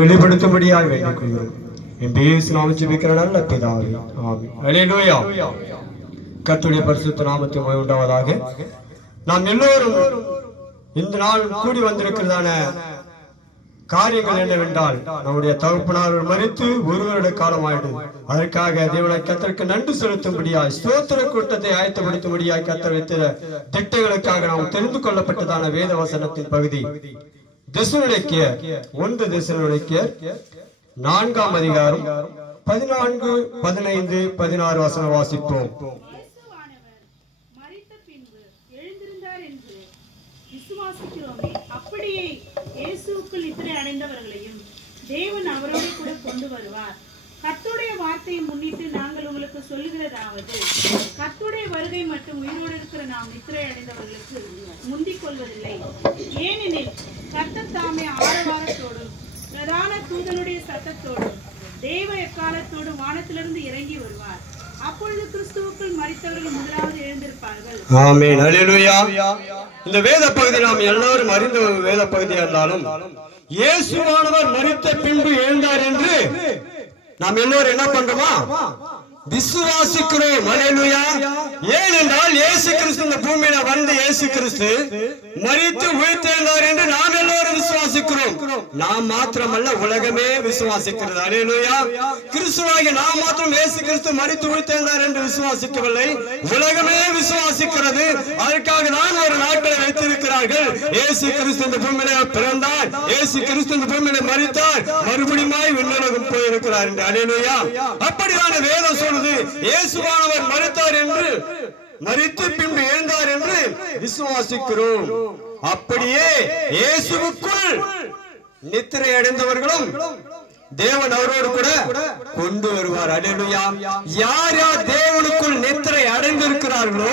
வெளிப்படுத்தும்படியாய் வேண்டிக் கொள்கிறோம் என் பேசு நாம ஜெபிக்கிற நல்ல பிதாவே. ஆமென். அல்லேலூயா கர்த்தருடைய பரிசுத்த நாமத்தை மகிமை உண்டாவதாக. நாம் எல்லோரும் இந்த நாள் கூடி வந்திருக்கிறதான காரியங்கள் என்னவென்றால் நம்முடைய தகப்பனார் மறித்து ஒரு வருட காலமாயிடு அதற்காக தேவனை கத்தருக்கு நன்றி செலுத்தும்படியாய் ஸ்தோத்திர கூட்டத்தை ஆயத்தப்படுத்தும்படியாய் கத்தர் வைத்த திட்டங்களுக்காக நாம் தெரிந்து கொள்ளப்பட்டதான வேத வசனத்தின் பகுதி. திசுனுடைய ஒன்று திசுனுடைய நான்காம் அதிகாரம் பதினான்கு பதினைந்து பதினாறு வசனம் வாசிப்போம். அப்படியே நித்திரை அடைந்தவர்களையும் தேவன் அவரோடு கூட கொண்டு வருவார். கத்துடைய வார்த்தையை முன்னிட்டு நாங்கள் உங்களுக்கு சொல்லுகிறதாவது கத்துடைய வருகை மட்டும் உயிரோடு இருக்கிற நாம் நித்திரை அடைந்தவர்களுக்கு முந்திக் கொள்வதில்லை. ஏனெனில் கர்த்தர் தாமே ஆரவாரத்தோடும் பிரதான தூதனுடைய சத்தத்தோடும் தெய்வ எக்காலத்தோடும் வானத்திலிருந்து இறங்கி வருவார். அப்பொழுது கிறிஸ்துவுக்குள் மரித்தவர்கள் முதலாவது எழுந்திருப்பார்கள். ஆமென். அல்லேலூயா இந்த வேத பகுதி நாம் எல்லாரும் அறிந்த ஒரு வேத பகுதி இருந்தாலும் இயேசுவானவர் மறித்த பின்பு எழுந்தார் என்று நாம் எல்லோரும் என்ன பண்றோமா? விசுவாசிக்கிறோம். அல்லேலூயா ஏனென்றால் இயேசு கிறிஸ்து இந்த பூமியில வந்து இயேசு கிறிஸ்து மறித்து உயிர்த்தெழுந்தார் என்று நாம் எல்லோரும் விசுவாசிக்கிறோம் நாம் மாத்திரமல்ல உலகமே விசுவாசிக்கிறது. அல்லேலூயா கிறிஸ்துவாகி நாம் மாத்திரம் இயேசு கிறிஸ்து மறித்து உழைத்திருந்தார் என்று விசுவாசிக்கவில்லை. உலகமே விசுவாசிக்கிறது. அதற்காக தான் ஒரு நாட்களை வைத்திருக்கிறார்கள். இயேசு கிறிஸ்து இந்த பூமியில பிறந்தார். இயேசு கிறிஸ்து இந்த பூமியில மறித்தார் மறுபடியுமாய் விண்ணுலகம் போயிருக்கிறார் என்று. அல்லேலூயா அப்படிதான வேதம் சொல்லுது. இயேசுவானவர் மறித்தார் என்று மறித்து பின்பு எழுந்தார் என்று விசுவாசிக்கிறோம். அப்படியே இயேசுவுக்குள் நித்திரை அடைந்தவர்களும் தேவன் அவரோடு கூட கொண்டு வருவார். அல்லேலூயா யார் யார் தேவனுக்குள் நித்திரை அடைந்திருக்கிறார்களோ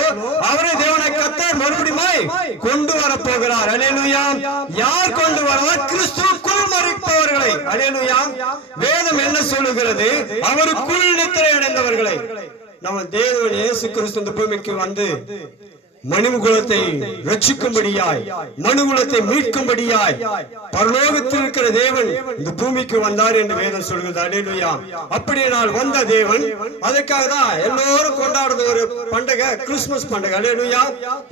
அவரை தேவனை கத்தார் மறுபடியும் கொண்டு வர போகிறார் யார் கொண்டு வரவார் கிறிஸ்துவுக்குள் மறுப்பவர்களை. அல்லேலூயா வேதம் என்ன சொல்லுகிறது? அவருக்குள் நித்திரை அடைந்தவர்களை. நம்ம தேவன் இயேசு கிறிஸ்து இந்த பூமிக்கு வந்து மனுகுலத்தை ரட்சிக்கும்படியாய் மனுகுலத்தை மீட்கும்படியாய் பரலோகத்தில் இருக்கிற தேவன் இந்த பூமிக்கு வந்தார் என்று வேதம் சொல்கிறது அலேலுயா அப்படியே நான் வந்த தேவன் அதற்காக தான் எல்லோரும் ஒரு பண்டகை கிறிஸ்துமஸ் பண்டகை. அலையலுயா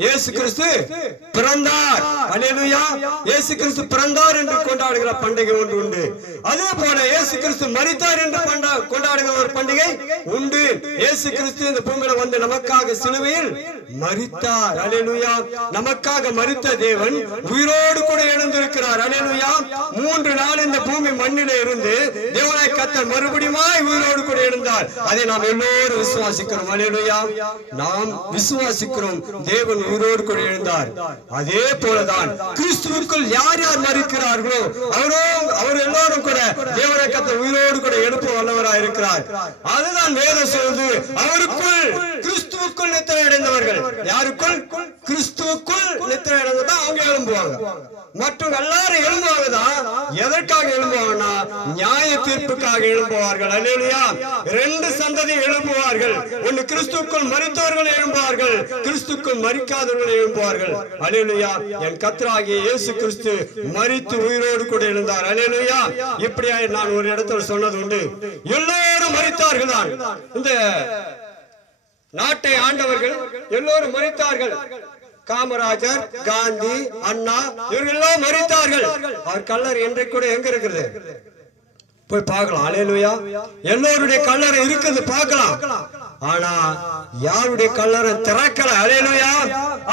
இயேசு கிறிஸ்து பிறந்தார். அலையலுயா இயேசு கிறிஸ்து பிறந்தார் என்று கொண்டாடுகிற பண்டிகை ஒன்று உண்டு. அதே போல இயேசு கிறிஸ்து மறித்தார் என்று கொண்டாடுகிற ஒரு பண்டிகை உண்டு. இயேசு கிறிஸ்து இந்த பூமியில வந்து நமக்காக சிலுவையில் மறித்தார் அலையலுயா நமக்காக மறித்த தேவன் உயிரோடு கூட எழுந்திருக்கிறார். அலையலுயா மூன்று நாள் இந்த பூமி மண்ணிலே இருந்து தேவனாய் கத்தர் மறுபடியும் உயிரோடு கூட எழுந்தார். அதை நாம் எல்லோரும் விசுவாசிக்கிறோம். அலையலுயா நாம் விசுவாசிக்கிறோம். தேவன் உயிரோடு கூட எழுந்தார். அதே போலதான் கிறிஸ்துவுக்குள் யார் யார் மறிக்கிறார்களோ அவரோ அவர் எல்லாரும் கூட தேவரக்கத்தை உயிரோடு கூட எழுப்ப வல்லவராய் இருக்கிறார். அதுதான் வேதம் சொல்வது அவருக்குள் கிறிஸ்துவுக்குள் நித்திரை அடைந்தவர்கள். யாருக்குள்? கிறிஸ்துவுக்குள் நித்திரை அடைந்ததா அவங்க எழும்புவாங்க. மற்றும் எல்லாரும் எழும்புவாங்க எதற்காக எழும்புவாங்கன்னா? நியாய தீர்ப்புக்காக எழும்புவார்கள். அல்லேலூயா. ரெண்டு சந்ததி எழும்புவார்கள். ஒன்று கிறிஸ்துக்குள் மறித்தவர்கள் எழும்புவார்கள். கிறிஸ்துக்குள் மறிக்காதவர்கள் எழும்புவார்கள். அல்லேலூயா. என் கத்தராகிய இயேசு கிறிஸ்து மறித்து உயிரோடு கூட எழுந்தார். அல்லேலூயா. இப்படியா நான் ஒரு இடத்துல சொன்னது உண்டு. எல்லோரும் மறித்தார்கள் தான் இந்த நாட்டை ஆண்டவர்கள் எல்லோரும் மறித்தார்கள் காமராஜர் காந்தி அண்ணா இவர்கள் மறித்தார்கள். அவர் கல்லர் இன்றைக்கு கூட எங்க இருக்கிறது போய் பார்க்கலாம். அலையலுயா எல்லோருடைய கல்லறை இருக்குது பார்க்கலாம். ஆனா யாருடைய கல்லறை திறக்கல? அலையலுயா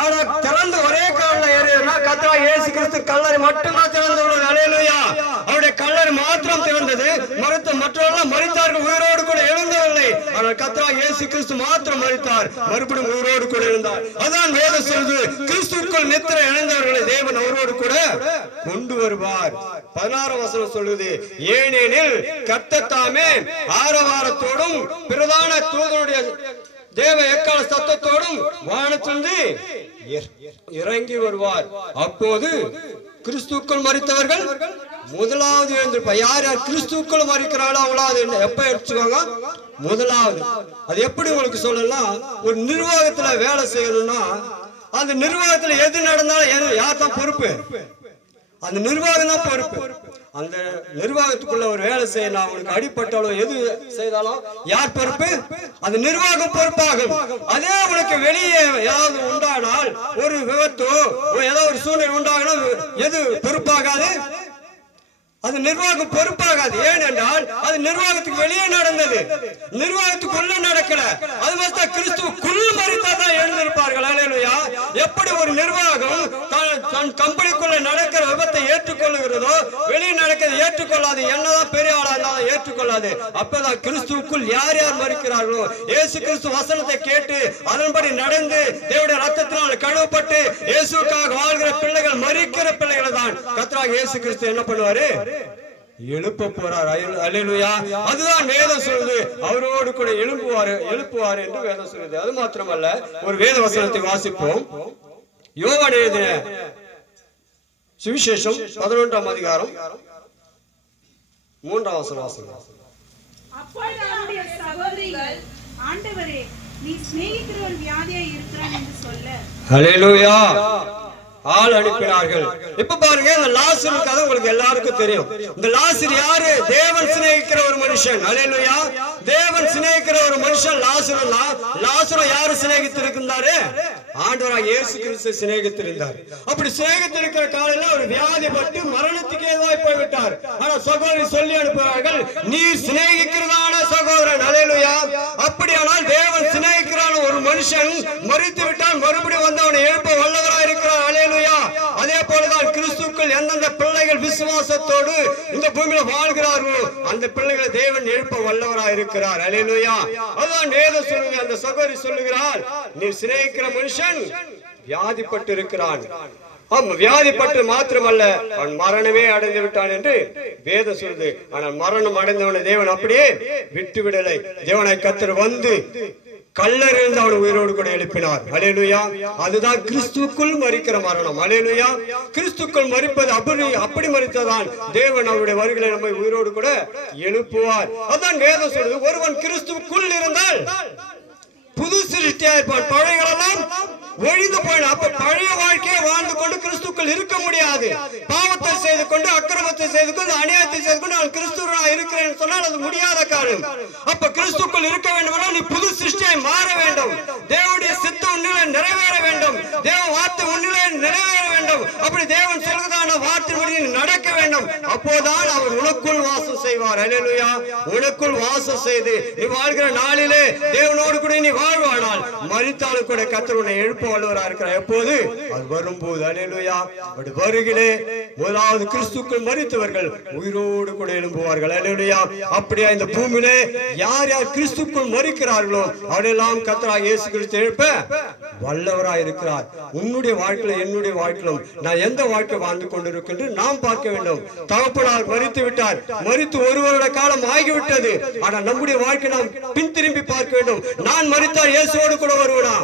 ஆனா திறந்து ஒரே கல்ல ஏறினா கத்ரா ஏசு கிறிஸ்து கல்லறை மட்டும்தான் திறந்து உள்ளது. அலையலுயா அவருடைய மாத்திரம் திறந்தது மறுத்து மற்றவர்கள் மறித்தார்கள் உயிரோடு கூட எழுந்தவில்லை ஆனால் கத்ரா இயேசு கிறிஸ்து மாத்திரம் மறித்தார் மறுபடியும் உயிரோடு கூட இருந்தார் அதான் வேத சொல்வது கிறிஸ்துக்குள் நித்திர இழந்தவர்களை தேவன் அவரோடு கூட கொண்டு வருவார். பதினாறாம் வசனம் சொல்லுது ஏனெனில் கத்தத்தாமே ஆரவாரத்தோடும் பிரதான தூதனுடைய தேவ எக்கால சத்தத்தோடும் வானத்திலிருந்து இறங்கி வருவார். அப்போது கிறிஸ்துக்குள் மறித்தவர்கள் முதலாவது எழுந்திருப்பார் யார் யார் கிறிஸ்துக்கள் மறிக்கிறாளோ அவங்களாவது என்ன? எப்ப எடுத்துக்கோங்க? முதலாவது. அது எப்படி உங்களுக்கு சொல்லலாம் ஒரு நிர்வாகத்துல வேலை செய்யணும்னா அந்த நிர்வாகத்துல எது நடந்தாலும் யார் தான் பொறுப்பு? அந்த நிர்வாகம் தான் பொறுப்பு. அந்த நிர்வாகத்துக்குள்ள ஒரு வேலை செய்யலாம் அவனுக்கு அடிப்பட்டாலும் எது செய்தாலும் யார் பொறுப்பு? அந்த நிர்வாகம் பொறுப்பாகும். அதே அவனுக்கு வெளியே ஏதாவது உண்டானால் ஒரு விபத்தோ ஏதாவது ஒரு சூழ்நிலை உண்டாகினா எது பொறுப்பாகாது? அது நிர்வாகம் பொறுப்பாகாது. ஏனென்றால் அது நிர்வாகத்துக்கு வெளியே நடந்தது. நிர்வாகத்துக்குள்ள நடக்கல. அது மாதிரி தான் கிறிஸ்துவுக்குள் மறித்தா தான் எழுந்திருப்பார்கள். அல்லேலூயா எப்படி ஒரு நிர்வாகம் தன் தன் கம்பெனிக்குள்ள நடக்கிற விபத்தை ஏற்றுக்கொள்ளுகிறதோ வெளியே நடக்கிறது ஏற்றுக்கொள்ளாது. என்னதான் பெரிய ஆளா இருந்தாலும் ஏற்றுக்கொள்ளாது. அப்பதான் கிறிஸ்துவுக்குள் யார் யார் மறிக்கிறார்களோ இயேசு கிறிஸ்து வசனத்தை கேட்டு அதன்படி நடந்து தேவடைய ரத்தத்தினால் கழுவப்பட்டு இயேசுக்காக வாழ்கிற பிள்ளைகள் மறிக்கிற பிள்ளைகளை தான். கத்ராக இயேசு கிறிஸ்து என்ன பண்ணுவாரு? எழுப்ப போறார். அல்லேலூயா. அதுதான் வேதம் சொல்லுது. அவரோடு கூட எழுப்புவாரு எழுப்புவார் என்று வேதம் சொல்லுது. அது மாத்திரமல்ல ஒரு வேத வசனத்தை வாசிப்போம். யோவான் எழுதின சுவிசேஷம் பதினொன்றாம் அதிகாரம் மூன்றாம் வசனம் சகோதரிகள் ஆண்டவரே நீ சிநேகிக்கிறவன் வியாதியாய் இருக்கிறான் என்று சொல்ல. ஆள் அனுப்பினார்கள். இப்ப பாருங்க இந்த லாசர் கதை உங்களுக்கு எல்லாருக்கும் தெரியும். இந்த லாசர் யாரு? தேவன் சிநேகிக்கிற ஒரு மனுஷன். ஹalleluya தேவன் சிநேகிக்கிற ஒரு மனுஷன் லாசருன்னா லாசரை யாரு சிநேகித்து சிநேகித்திருக்கிறாரு ஆண்டவராக இயேசு கிறிஸ்து சிநேகித்திருந்தார். அப்படி சிநேகித்திருக்கிற காலையில ஒரு வியாதிப்பட்டு மரணத்துக்கு ஏதுவாய் போய்விட்டார். ஆனா சகோதரி சொல்லி அனுப்புவார்கள் நீ சிநேகிக்கிறதான சகோதரன். ஹalleluya அப்படியானால் தேவன் சிநேகிக்கிறான ஒரு மனுஷன் மறித்து விட்டார் மறுபடியும் வந்து அவனை எழுப்ப வல்லவராய் இருக்கிறார் ஹalleluya அதே போலதான் கிறிஸ்துக்கள் எந்தெந்த பிள்ளைகள் விசுவாசத்தோடு இந்த பூமியில வாழ்கிறார்களோ. அந்த பிள்ளைகளை தேவன் எழுப்ப வல்லவராய் இருக்கிறார். அலையிலுயா அதான் வேதம் சொல்லுங்க அந்த சகோதரி சொல்லுகிறார் நீ சிநேகிக்கிற மனுஷன் வியாதிப்பட்டு இருக்கிறான். ஆமா வியாதிப்பட்டு மாத்திரமல்ல அவன் மரணமே அடைந்து விட்டான் என்று வேதம் சொல்லுது. ஆனால் மரணம் அடைந்தவனை தேவன் அப்படியே விட்டு விடலை தேவனை கத்தர் வந்து கல்லறிந்து அவன் உயிரோடு கூட எழுப்பினார். அலேலுயா அதுதான் கிறிஸ்துக்குள் மறிக்கிற மரணம். அலேலுயா கிறிஸ்துக்குள் மறிப்பது அப்படி அப்படி மறித்ததான் தேவன் அவருடைய வருகளை நம்மை உயிரோடு கூட எழுப்புவார். அதான் வேதம் சொல்றது ஒருவன் கிறிஸ்துவுக்குள் இருந்தால் புது சிருஷ்டியா இருப்பான் பழையகளெல்லாம் ஒழிந்து போயிடும் அப்ப பழைய வாழ்க்கையை வாழ்ந்து கொண்டு கிறிஸ்துக்கள் இருக்க முடியாது. பாவத்தை செய்து கொண்டு அக்கிரமத்தை செய்து கொண்டு அநியாயத்தை செய்து கொண்டு நான் கிறிஸ்துவனா இருக்கிறேன் சொன்னால் அது முடியாத காரியம். அப்ப கிறிஸ்துக்குள் இருக்க வேண்டும் நீ புது சிருஷ்டியை மாற வேண்டும். அப்படி தேவன் சொல்வதான வார்த்தைப்படி நடக்க வேண்டும். அப்போதான் அவர் உனக்குள் வாசம் செய்வார். அல்லேலூயா உனக்குள் வாசம் செய்து நீ வாழ்கிற நாளிலே தேவனோடு கூட நீ வாழ்வானால் மறித்தாலும் கூட கத்தர் உன்னை எழுப்ப வல்லவரா இருக்கிறார். எப்போது? அது வரும்போது. அல்லேலூயா அப்படி வருகிலே முதலாவது கிறிஸ்துக்குள் மறித்தவர்கள் உயிரோடு கூட எழும்புவார்கள். அல்லேலூயா அப்படியா இந்த பூமியிலே யார் யார் கிறிஸ்துக்குள் மறிக்கிறார்களோ அவரெல்லாம் கத்தராக இயேசு கிறிஸ்து எழுப்ப வல்லவராய் இருக்கிறார் உன்னுடைய வாழ்க்கையில என்னுடைய வாழ்க்கையிலும் நான் எந்த வாழ்க்கை வாழ்ந்து கொண்டிருக்கின்ற நாம் பார்க்க வேண்டும். தகப்பனால் மறித்து விட்டார். மறித்து ஒரு வருட காலம் ஆகிவிட்டது. ஆனால் நம்முடைய வாழ்க்கை நாம் பின் திரும்பி பார்க்க வேண்டும். நான் மறித்தால் இயேசுவோடு கூட வருவனா?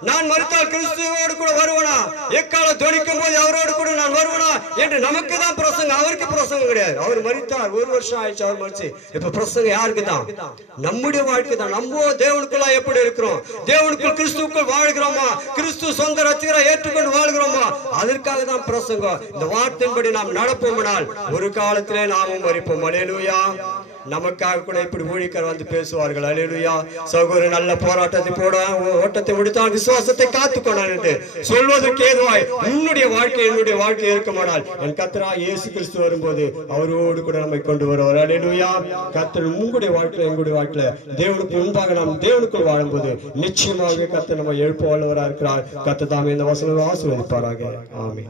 நான் மறித்தால் கிறிஸ்துவோடு கூட வருவனா? எக்கால துணிக்கும் போது அவரோடு கூட நான் வருவனா? என்று நமக்கு தான் பிரசங்கம். அவருக்கு பிரசங்கம் கிடையாது. அவர் மறித்தார். ஒரு வருஷம் ஆயிடுச்சு அவர் மறிச்சு. இப்ப பிரசங்கம் யாருக்கு தான்? நம்முடைய வாழ்க்கை தான். நம்ம தேவனுக்குள்ள எப்படி இருக்கிறோம்? தேவனுக்குள் கிறிஸ்துவுக்குள் வாழ்கிறோம் கிறிஸ்து சொந்த ரசிகரை ஏற்றுக்கொண்டு வாழ்கிறோமா? அதற்காக தான் பிரசங்கம். இந்த வார்த்தையின்படி நாம் நடப்போம்னால் ஒரு காலத்திலே நாமும் மறிப்போம் அலேலுயா நமக்காக கூட இப்படி ஊழிக்கர் வந்து பேசுவார்கள். அலேலுயா சகோதரன் நல்ல போராட்டத்தை போட ஓட்டத்தை முடித்தான் விசுவாசத்தை காத்துக்கொண்டான் என்று சொல்வதற்கு ஏதுவாய் உன்னுடைய வாழ்க்கை என்னுடைய வாழ்க்கை இருக்குமானால் என் கத்தரா இயேசு கிறிஸ்து வரும்போது அவரோடு கூட நம்மை கொண்டு வருவார். அலேலுயா கத்தர் உங்களுடைய வாழ்க்கையில எங்களுடைய வாழ்க்கையில தேவனுக்கு முன்பாக நாம் தேவனுக்குள் வாழும்போது நிச்சயமாக கத்தர் நம்ம எழுப்ப வல்லவராக இருக்கிறார் கத்த தாமே இந்த வசனம் ஆசீர்வதிப்பாராக. ஆமே